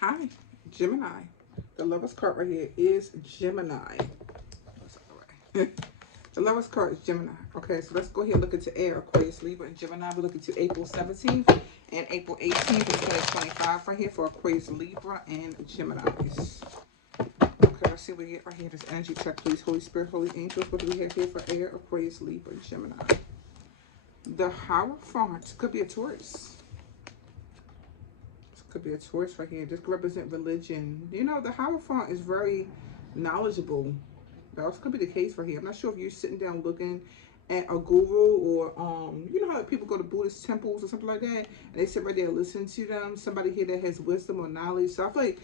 Hi, Gemini. The Lover's card right here is Gemini. That's all right. The Lover's card is Gemini. Okay, so let's go ahead and look into air, Aquarius, Libra, and Gemini. We're looking to April 17th and April 18th of 2025 right here for Aquarius, Libra, and Gemini. Okay, let's see what we get right here. This energy check, please. Holy Spirit, Holy Angels. What do we have here for air, Aquarius, Libra, Gemini? The Hierophant could be a Taurus. Could be a Taurus right here. This could represent religion. You know, the Hierophant is very knowledgeable. That also could be the case right here. I'm not sure if you're sitting down looking at a guru or you know how people go to Buddhist temples or something like that, and they sit right there and listen to them. Somebody here that has wisdom or knowledge. So I feel like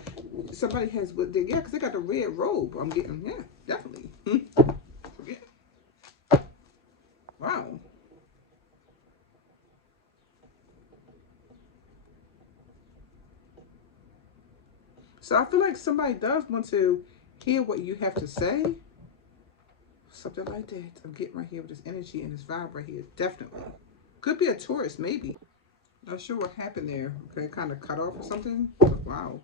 somebody has, yeah, because they got the red robe. I'm getting, yeah, definitely. Wow. So I feel like somebody does want to hear what you have to say. Something like that. I'm getting right here with this energy and this vibe right here. Definitely. Could be a tourist, maybe. Not sure what happened there. Okay, kind of cut off or something. Wow.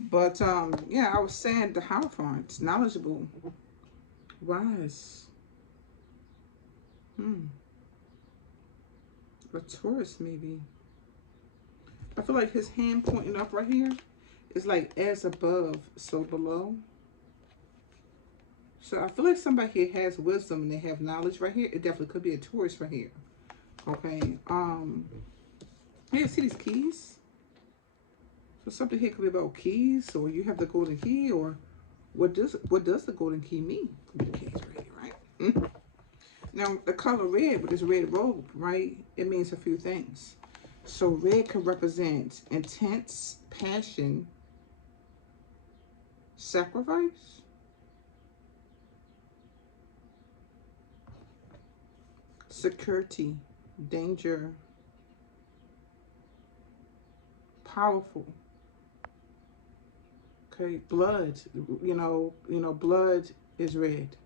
But yeah, I was saying the Hierophant, knowledgeable, wise. A tourist, maybe. I feel like his hand pointing up right here is like as above, so below. So I feel like somebody here has wisdom and they have knowledge right here. It definitely could be a tourist right here. Okay. Yeah, see these keys? So something here could be about keys, or you have the golden key, or what does the golden key mean? Could be the case right here, right? Now the color red with this red robe, right? It means a few things. So red can represent intense passion, sacrifice, security, danger, powerful. Okay, blood. Blood is red.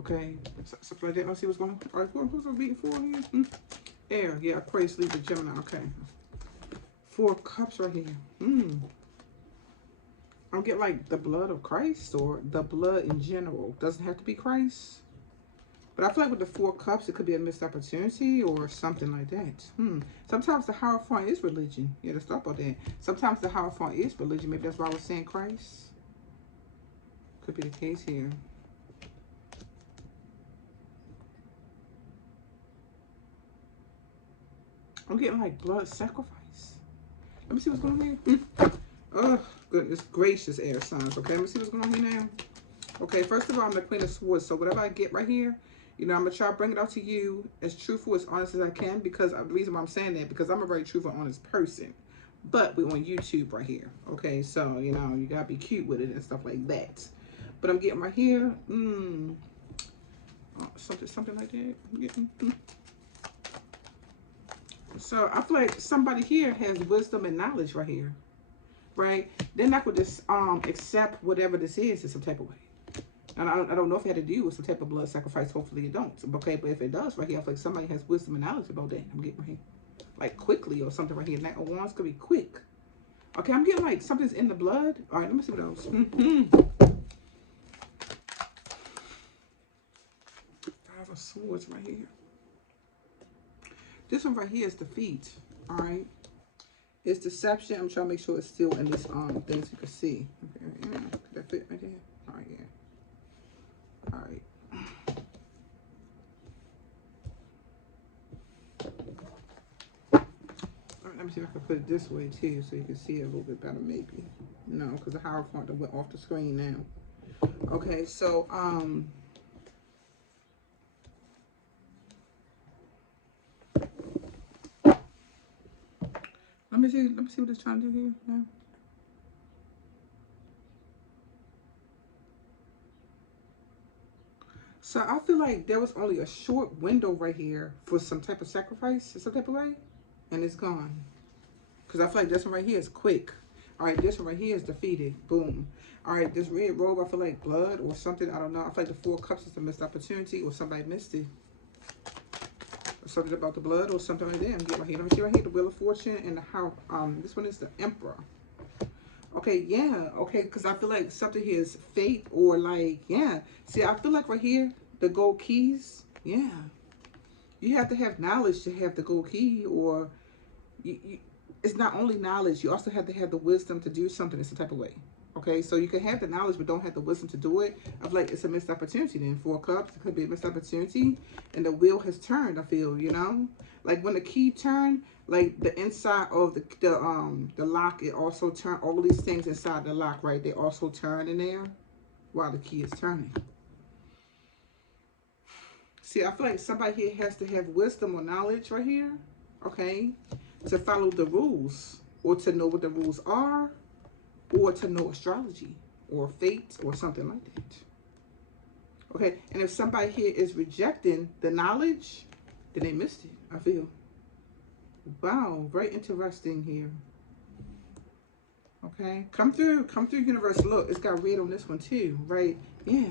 Okay, something like that. Let's see what's going on. All right, who's the beating for here? Air. Yeah, Aquarius, Libra, Gemini. Okay. 4 cups right here. I'm getting like the blood of Christ or the blood in general. Doesn't have to be Christ. But I feel like with the 4 cups, it could be a missed opportunity or something like that. Sometimes the Hierophant is religion. Yeah, let's talk about that. Sometimes the Hierophant is religion. Maybe that's why I was saying Christ. Could be the case here. I'm getting like blood sacrifice. Let me see what's going on here. Oh, goodness gracious, air signs. Okay, let me see what's going on here now. Okay, first of all, I'm the Queen of Swords. So whatever I get right here, I'm going to try to bring it out to you as truthful, as honest as I can. Because the reason why I'm saying that, because I'm a very truthful, honest person. But we're on YouTube right here. Okay, so, you got to be cute with it and stuff like that. But I'm getting right here. Something like that. I'm getting, So I feel like somebody here has wisdom and knowledge right here. Right? They're not going to just accept whatever this is in some type of way. And I don't know if it had to do with some type of blood sacrifice. Hopefully it don't. Okay, but if it does right here, I feel like somebody has wisdom and knowledge about that. I'm getting right here. Like quickly or something right here. Knight of Wands could be quick. Okay, I'm getting like something's in the blood. All right, let me see what else. 5 of Swords right here. This one right here is defeat. All right. It's deception. I'm trying to make sure it's still in these things you can see. Okay, yeah. Could that fit right there? All right, yeah. All right. Let me see if I can put it this way too, so you can see it a little bit better, maybe. No, because the Hierophant went off the screen now. Okay, so let me see what it's trying to do here now. So I feel like there was only a short window right here for some type of sacrifice, some type of way, and it's gone. Because I feel like this one right here is quick. All right, this one right here is defeated. Boom. All right, this red robe, I feel like blood or something. I don't know. I feel like the 4 cups is a missed opportunity or somebody missed it. Or something about the blood or something like that. I'm getting right here. Let me see right here, the Wheel of Fortune and the how. This one is the Emperor. Okay, yeah, okay, because I feel like something here is fate or like, yeah. See, I feel like right here, the gold keys, yeah. You have to have knowledge to have the gold key, or you, it's not only knowledge, you also have to have the wisdom to do something in some type of way. Okay, so you can have the knowledge but don't have the wisdom to do it. I feel like it's a missed opportunity then. 4 cups, it could be a missed opportunity, and the wheel has turned, I feel, you know? Like when the key turned, like the inside of the lock, it also turned. All these things inside the lock, right, they also turn in there while the key is turning. See, I feel like somebody here has to have wisdom or knowledge right here, okay, to follow the rules or to know what the rules are or to know astrology or fate or something like that. Okay, and if somebody here is rejecting the knowledge, then they missed it, I feel. Wow, very interesting here. Okay, come through, universe. Look, it's got red on this one too, right? Yeah.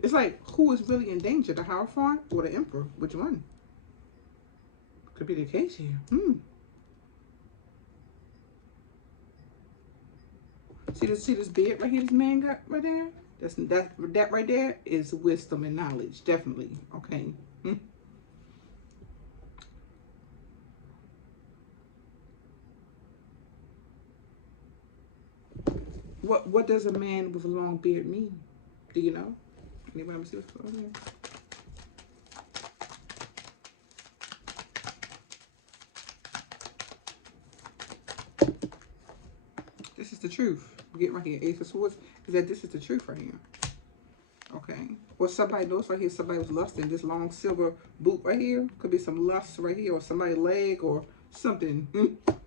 It's like, who is really in danger, the Hierophant or the Emperor? Which one? Could be the case here. See this beard right here, this man got right there? That right there is wisdom and knowledge, definitely. Okay. What does a man with a long beard mean? Do you know? Anybody see what's going on here? This is the truth. We get right here. Ace of Swords is that this is the truth right here. Okay. Or somebody knows right here, somebody was lusting. This long silver boot right here. Could be some lust right here, or somebody's leg or something.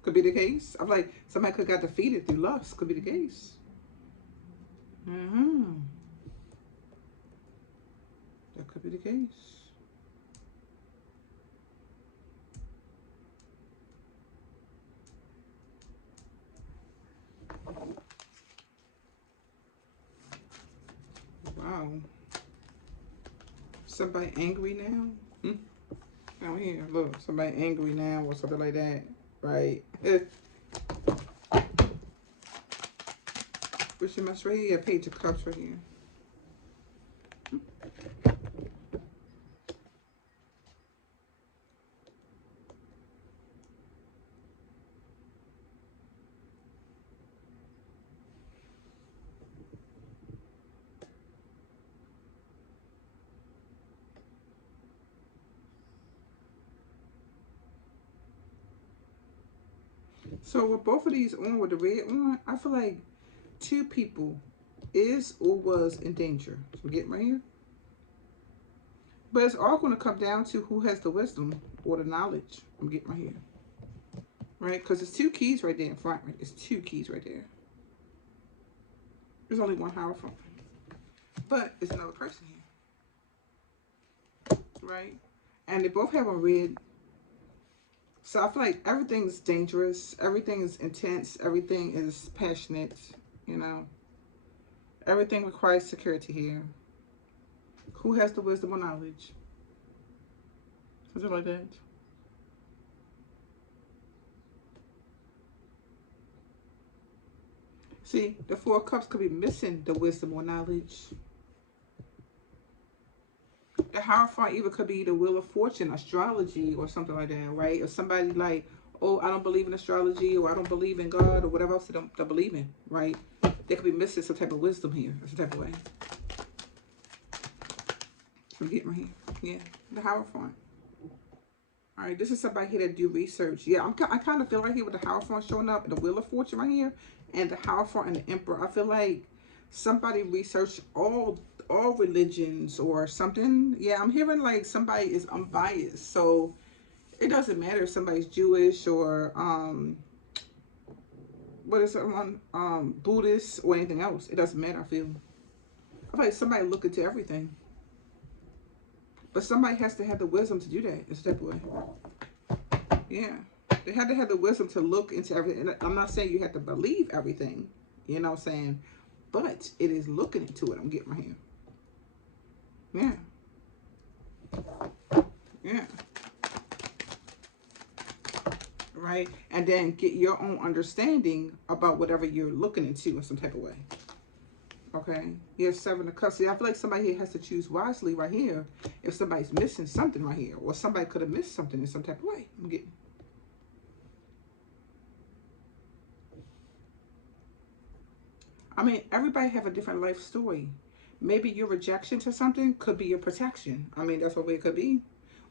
Could be the case. I'm like, somebody could have got defeated through lust. Could be the case. That could be the case. Wow. Somebody angry now? Down here, look, somebody angry now or something like that, right? What's your mess right here? Page of Cups right here. So with both of these on, with the red one, I feel like 2 people is or was in danger. So we're getting right here. But it's all going to come down to who has the wisdom or the knowledge. I'm getting right here. Right? Because there's 2 keys right there in front. Right? There's 2 keys right there. There's only one Hierophant. But it's another person here. Right? And they both have a red. So I feel like everything's dangerous. Everything is intense. Everything is passionate. You know? Everything requires security here. Who has the wisdom or knowledge? Something like that. See, the 4 Cups could be missing the wisdom or knowledge. The Hierophant even could be the Wheel of Fortune, astrology, or something like that, right? Or somebody like, oh, I don't believe in astrology, or I don't believe in God, or whatever else they don't believe in, right? They could be missing some type of wisdom here, some type of way. So get right here. Yeah, the Hierophant. All right, this is somebody here that do research. Yeah, I kind of feel right here with the Hierophant showing up and the Wheel of Fortune right here, and the Hierophant and the Emperor. I feel like somebody researched all religions or something. Yeah, I'm hearing like somebody is unbiased. So it doesn't matter if somebody's Jewish or what is someone Buddhist or anything else. It doesn't matter. I feel like somebody look into everything. But somebody has to have the wisdom to do that and step away. Yeah. They have to have the wisdom to look into everything. And I'm not saying you have to believe everything. You know what I'm saying? But it is looking into it. I'm getting my hand. Yeah. Yeah. right? And then get your own understanding about whatever you're looking into in some type of way. Okay, here's Seven of Cups. See, I feel like somebody here has to choose wisely right here if somebody's missing something right here, or somebody could have missed something in some type of way. I'm getting. I mean, everybody have a different life story. Maybe your rejection to something could be your protection. I mean, that's what it could be.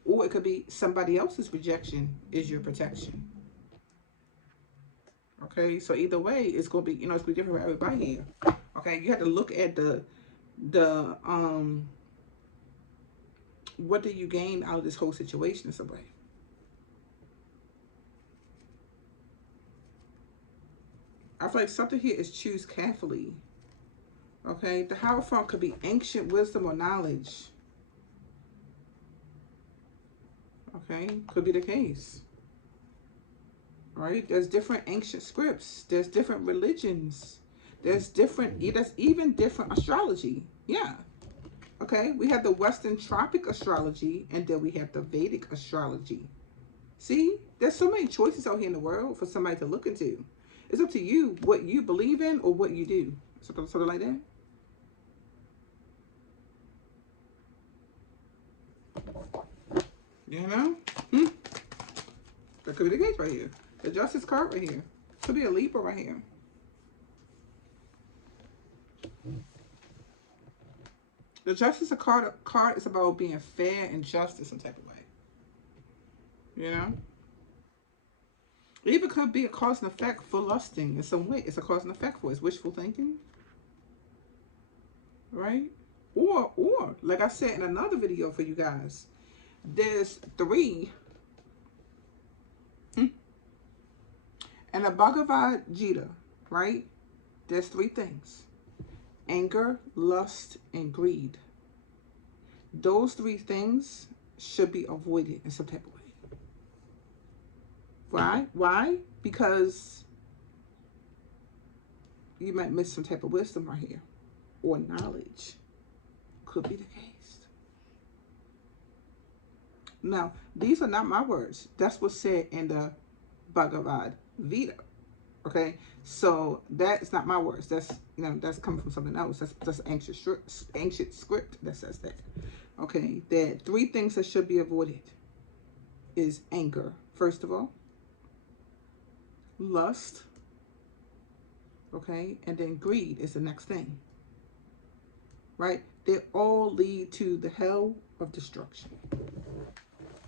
Or it could be somebody else's rejection is your protection. Okay, so either way, it's gonna be, it's gonna be different for everybody here. Okay, you have to look at the what do you gain out of this whole situation in some way. I feel like something here is choose carefully. Okay, the Hierophant could be ancient wisdom or knowledge. Okay, could be the case. Right? There's different ancient scripts. There's different religions. There's even different astrology. Yeah. Okay, we have the Western tropic astrology, and then we have the Vedic astrology. See, there's so many choices out here in the world for somebody to look into. It's up to you what you believe in or what you do. Something like that. You know? That could be the case right here. The Justice card right here. Could be a Libra right here. The Justice card is about being fair and just in some type of way. You know? It even could be a cause and effect for lusting in some way. It's a cause and effect for it. It's wishful thinking. Right? Or, like I said in another video for you guys, there's three. And the Bhagavad Gita, right? There's three things. Anger, lust, and greed. Those three things should be avoided in some type of way. Why? Why? Because you might miss some type of wisdom right here. Or knowledge. Could be the case. Now, these are not my words. That's what's said in the Bhagavad Gita. Okay, so that's not my words. That's that's coming from something else. That's ancient script that says that. Okay, that three things that should be avoided is anger, first of all, lust, okay, and then greed is the next thing. Right? They all lead to the hell of destruction.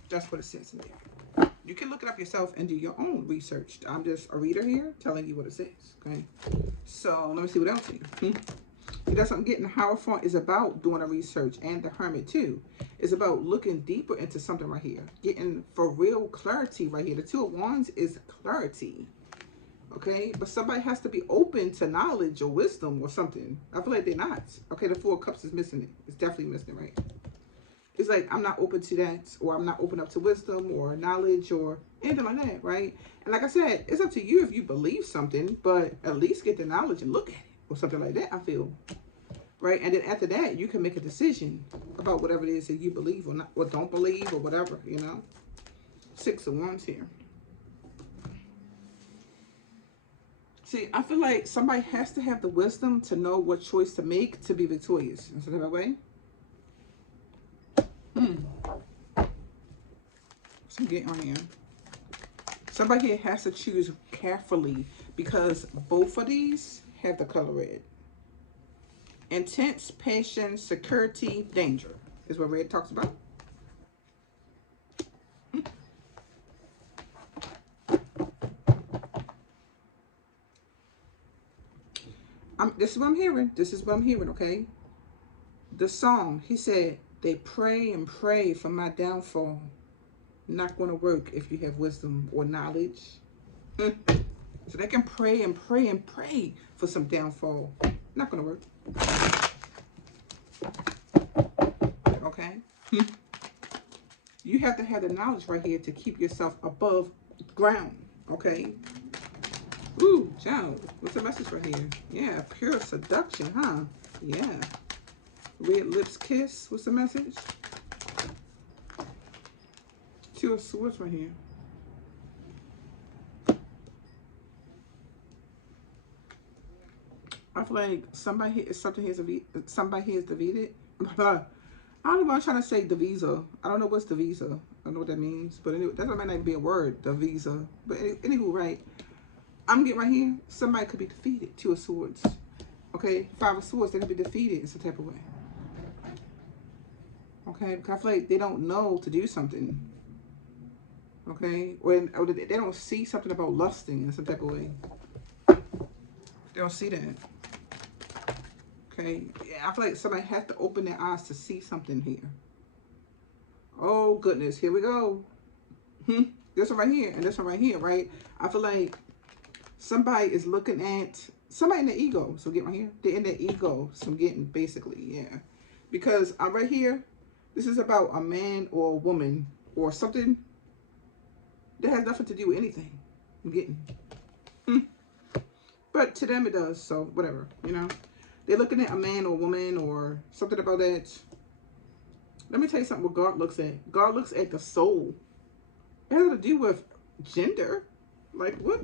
That's what it says in there. You can look it up yourself and do your own research. I'm just a reader here telling you what it says. Okay. So let me see what else here. That's what I'm getting. The Hierophant is about doing a research, and the Hermit too. Is about looking deeper into something right here. Getting for real clarity right here. The Two of Wands is clarity. Okay, but somebody has to be open to knowledge or wisdom or something. I feel like they're not. Okay, the Four of Cups is missing it. It's definitely missing it, right? It's like, I'm not open to that, or I'm not open up to wisdom or knowledge or anything like that, right? And like I said, it's up to you if you believe something, but at least get the knowledge and look at it or something like that, I feel. Right? And then after that, you can make a decision about whatever it is that you believe or not, or don't believe or whatever, you know? Six of Wands here. See, I feel like somebody has to have the wisdom to know what choice to make to be victorious. In some type of way. So I'm getting on here. Somebody here has to choose carefully because both of these have the color red. Intense, patience, security, danger is what red talks about. This is what I'm hearing. This is what I'm hearing, okay? The song, he said, they pray and pray for my downfall. Not going to work if you have wisdom or knowledge. So they can pray and pray and pray for some downfall. Not going to work. Okay? You have to have the knowledge right here to keep yourself above ground. Okay? Ooh, child. What's the message right here? Yeah, pure seduction, huh? Yeah. Red lips kiss. What's the message? Two of Swords right here. I feel like somebody here is something here's somebody here is defeated. I don't know what I'm trying to say. The visa. I don't know what's the visa. I don't know what that means. But anyway, that might not be a word. The visa. But anywho, right? I'm getting right here. Somebody could be defeated. Two of Swords. Okay, Five of Swords. They could be defeated in some type of way. Okay, because I feel like they don't know to do something. Okay, or they don't see something about lusting in some type of way. They don't see that. Okay, yeah, I feel like somebody has to open their eyes to see something here. Oh goodness, here we go. This one right here and this one right here, right? I feel like somebody is looking at somebody in their ego. So get right here. They're in their ego. So I'm getting basically, yeah. Because I'm right here. This is about a man or a woman or something that has nothing to do with anything. I'm getting. But to them it does. So whatever, you know. They're looking at a man or a woman or something about that. Let me tell you something what God looks at. God looks at the soul. It has to do with gender. Like what?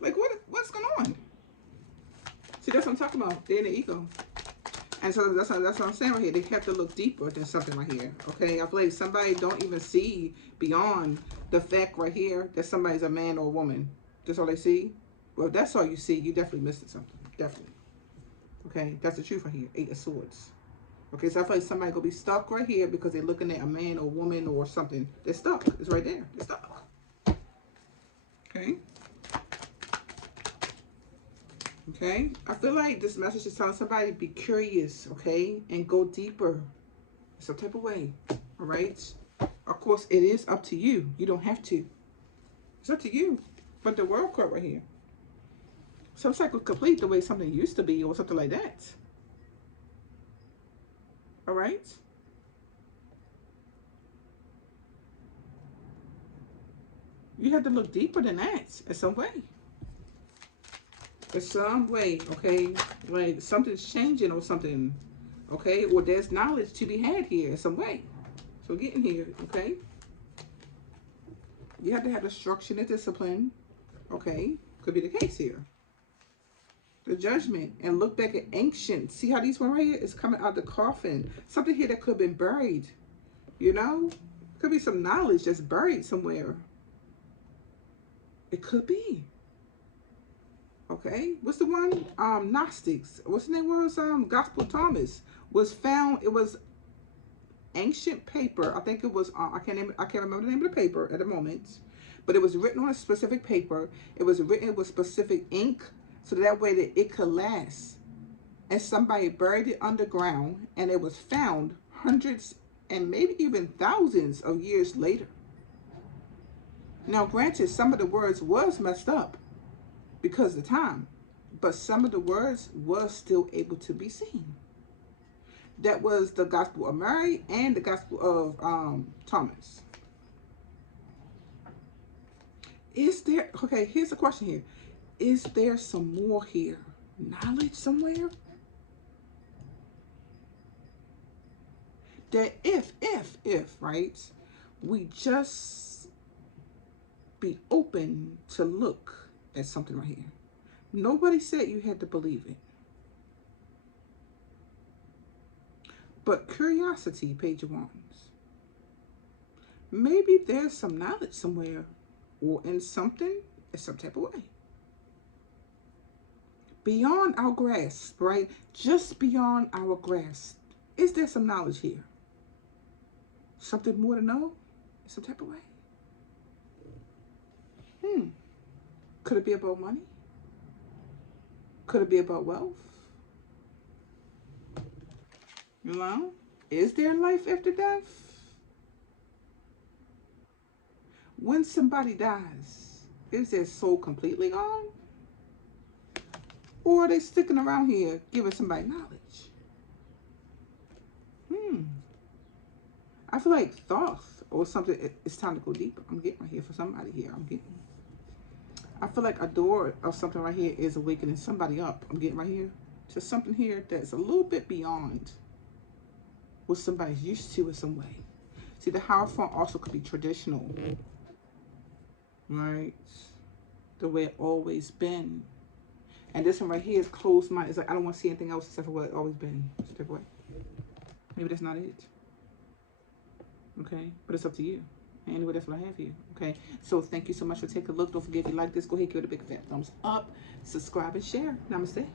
Like what's going on? See, that's what I'm talking about. They're in the ego. And so that's what I'm saying right here. They have to look deeper than something right here. Okay? I feel like somebody don't even see beyond the fact right here that somebody's a man or a woman. That's all they see. Well, if that's all you see, you definitely missed something. Definitely. Okay? That's the truth right here. Eight of Swords. Okay, so I feel like somebody gonna be stuck right here because they're looking at a man or woman or something. They're stuck. It's right there. They're stuck. Okay. Okay. I feel like this message is telling somebody be curious, okay, and go deeper. Some type of way. All right. Of course, it is up to you. You don't have to. It's up to you. But the World card right here. Some cycle complete the way something used to be or something like that. All right. You have to look deeper than that in some way. In some way, okay? Like something's changing or something, okay? Or there's knowledge to be had here in some way. So getting here, okay? You have to have the structure and the discipline, okay? Could be the case here. The Judgment, and look back at ancient. See how these one right here is coming out the coffin. Something here that could have been buried, you know? Could be some knowledge that's buried somewhere. It could be. Okay, what's the one? Gnostics. What's the name was? Gospel Thomas was found. It was ancient paper. I think it was. I can't remember the name of the paper at the moment, but it was written on a specific paper. It was written with specific ink, so that way that it could last. And somebody buried it underground, and it was found hundreds and maybe even thousands of years later. Now, granted, some of the words was messed up because of the time, but some of the words was still able to be seen. That was the Gospel of Mary and the Gospel of Thomas. Is there, okay, here's the question here. Is there some more here? Knowledge somewhere? That if, right, we just be open to look at something right here. Nobody said you had to believe it. But curiosity, Page of Wands. Maybe there's some knowledge somewhere or in something in some type of way. Beyond our grasp, right? Just beyond our grasp. Is there some knowledge here? Something more to know in some type of way? Could it be about money? Could it be about wealth? You know? Is there life after death? When somebody dies, is their soul completely gone? Or are they sticking around here giving somebody knowledge? I feel like thought or something, it's time to go deeper. I'm getting right here for somebody here. I feel like a door of something right here is awakening somebody up. I'm getting right here to something here that's a little bit beyond what somebody's used to in some way. See, the Hierophant also could be traditional, right? The way it always been. And this one right here is closed mind. It's like, I don't want to see anything else except for what it's always been. Step away. Maybe that's not it. Okay, but it's up to you. Anyway, that's what I have here. Okay, so thank you so much for taking a look. Don't forget, if you like this, go ahead and give it a big fat thumbs up, subscribe, and share. Namaste.